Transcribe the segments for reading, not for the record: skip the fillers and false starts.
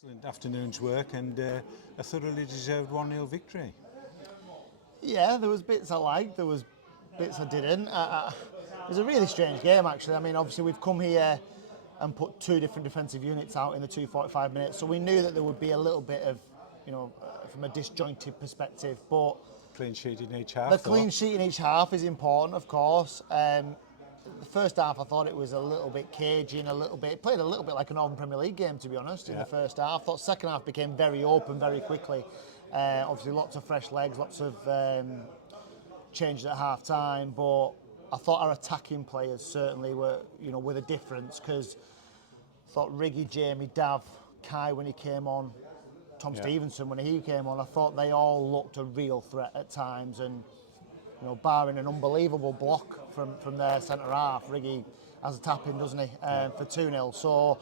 Excellent afternoon's work and a thoroughly deserved 1-0 victory. Yeah, there was bits I liked, there was bits I didn't. It was a really strange game actually. I mean, obviously we've come here and put two different defensive units out in the 245 minutes, so we knew that there would be a little bit of, from a disjointed perspective, but Clean sheet in each half. the clean sheet in each half is important, of course. The first half I thought it was a little bit cagey and it played a little bit like an Northern Premier League game, to be honest, in the first half. I thought second half became very open very quickly. Obviously lots of fresh legs, lots of changes at half time, but I thought our attacking players certainly were the difference, because I thought Riggy, Jamie, Dav, Kai when he came on, Tom Stevenson when he came on, I thought they all looked a real threat at times, and barring an unbelievable block from their centre half, Riggy has a tap in, doesn't he, for 2-0. So,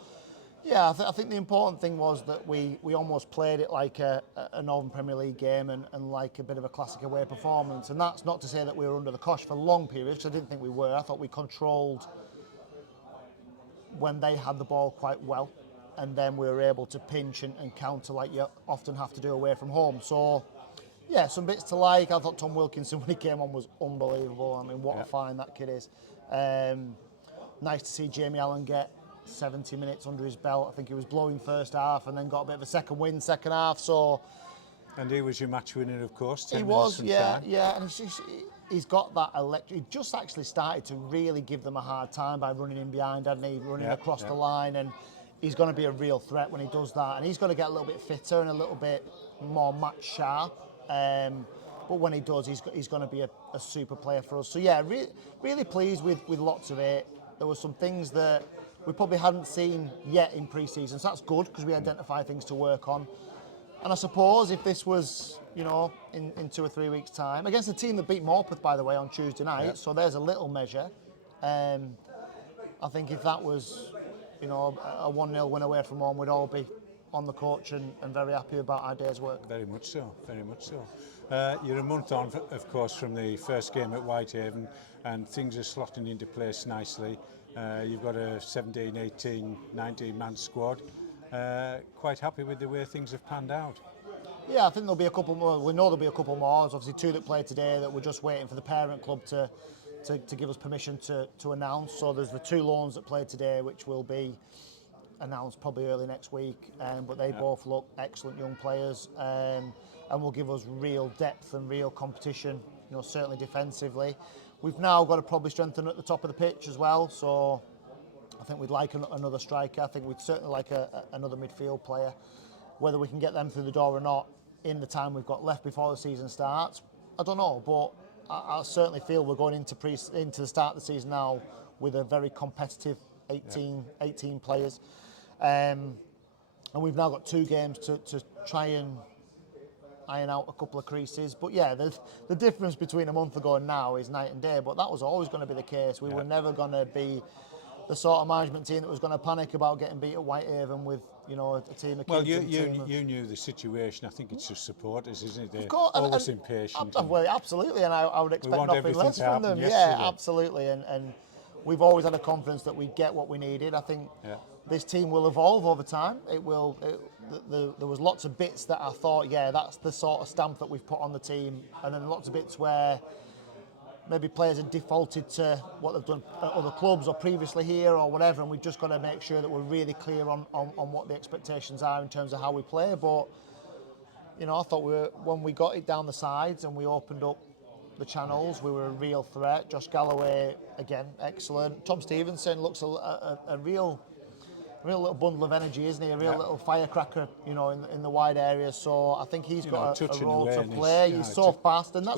yeah, I think the important thing was that we almost played it like a Northern Premier League game and like a bit of a classic away performance. And that's not to say that we were under the cosh for long periods, because I didn't think we were. I thought we controlled when they had the ball quite well, and then we were able to pinch and counter like you often have to do away from home. So, yeah, some bits to like. I thought Tom Wilkinson, when he came on, was unbelievable. I mean, what a find that kid is. Nice to see Jamie Allen get 70 minutes under his belt. I think he was blowing first half and then got a bit of a second win second half. So, and he was your match winner, of course. He was, yeah. And he's got that electric. He just actually started to really give them a hard time by running in behind, hadn't he? Running across the line, and he's going to be a real threat when he does that. And he's going to get a little bit fitter and a little bit more match sharp. But when he does, he's going to be a super player for us. So yeah, really pleased with lots of it. There were some things that we probably hadn't seen yet in pre-season, so that's good, because we identify things to work on. And I suppose if this was, in 2 or 3 weeks' time, against a team that beat Morpeth, by the way, on Tuesday night, so there's a little measure. I think if that was, a 1-0 win away from home, we'd all be on the coach and very happy about our day's work. Very much so, very much so. You're a month on, of course, from the first game at Whitehaven, and things are slotting into place nicely. You've got a 17, 18, 19 man squad. Quite happy with the way things have panned out. Yeah, I think there'll be a couple more. We know there'll be a couple more. There's obviously 2 that played today that we're just waiting for the parent club to give us permission to announce. So there's the 2 loans that played today, which will be announced probably early next week, but they both look excellent young players, and will give us real depth and real competition, certainly defensively. We've now got to probably strengthen at the top of the pitch as well, so I think we'd like another striker. I think we'd certainly like another midfield player. Whether we can get them through the door or not in the time we've got left before the season starts, I don't know, but I certainly feel we're going into the start of the season now with a very competitive 18 players. And we've now got 2 games to try and iron out a couple of creases. But yeah, the difference between a month ago and now is night and day, but that was always going to be the case. We were never going to be the sort of management team that was going to panic about getting beat at Whitehaven with, a team of kids. Well, you knew the situation. I think it's just supporters, isn't it? They're always impatient. Well, absolutely, and I would expect nothing less from them. Yeah, absolutely, and we've always had a confidence that we get what we needed. I think this team will evolve over time. It will. There was lots of bits that I thought, that's the sort of stamp that we've put on the team, and then lots of bits where maybe players have defaulted to what they've done at other clubs or previously here or whatever, and we've just got to make sure that we're really clear on what the expectations are in terms of how we play. But I thought when we got it down the sides and we opened up the channels, we were a real threat. Josh Galloway, again, excellent. Tom Stevenson looks a real little bundle of energy, isn't he? A real little firecracker, in the wide areas. So I think he's got a role to play. He's so fast, and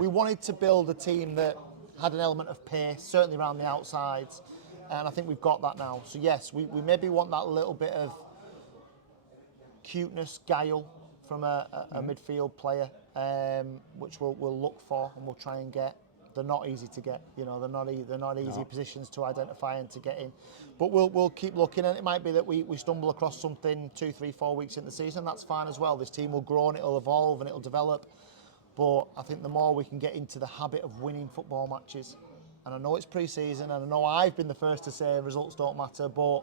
we wanted to build a team that had an element of pace, certainly around the outsides, and I think we've got that now. So yes, we maybe want that little bit of cuteness, guile from a midfield player, which we'll look for and we'll try and get. They're not easy to get, they're not easy positions to identify and to get in. But we'll keep looking, and it might be that we stumble across something 2, 3, 4 weeks in the season. That's fine as well. This team will grow and it'll evolve and it'll develop. But I think the more we can get into the habit of winning football matches, and I know it's pre-season, and I know I've been the first to say results don't matter, but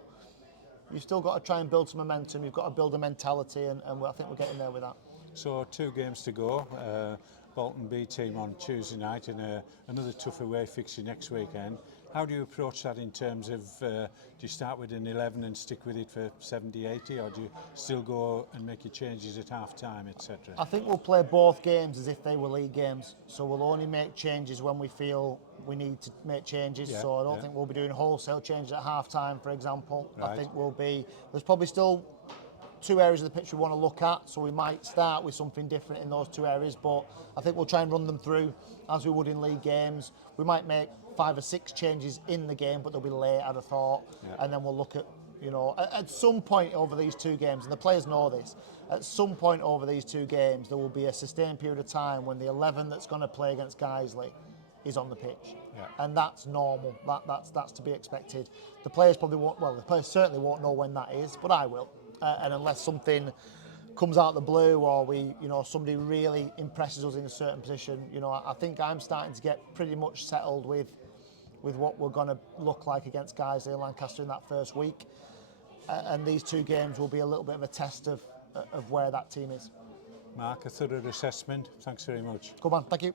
you've still got to try and build some momentum. You've got to build a mentality, and I think we're getting there with that. So 2 games to go. Bolton B team on Tuesday night and another tough away fixture next weekend. How do you approach that in terms of, do you start with an 11 and stick with it for 70, 80, or do you still go and make your changes at half time, etc.? I think we'll play both games as if they were league games, so we'll only make changes when we feel we need to make changes. Yeah, so I don't think we'll be doing wholesale changes at half time, for example. Right. I think there's probably still 2 areas of the pitch we want to look at, so we might start with something different in those 2 areas, but I think we'll try and run them through as we would in league games. We might make 5 or 6 changes in the game, but they'll be late, I'd have thought, and then we'll look at, at some point over these 2 games, and the players know this, at some point over these 2 games there will be a sustained period of time when the 11 that's going to play against Guiseley is on the pitch, and that's normal. That's to be expected. The players probably won't. Well, the players certainly won't know when that is, but I will. And unless something comes out of the blue, or somebody really impresses us in a certain position, I think I'm starting to get pretty much settled with what we're going to look like against Guiseley and Lancaster in that first week. And these 2 games will be a little bit of a test of where that team is. Mark, a thorough assessment. Thanks very much. Come on, thank you.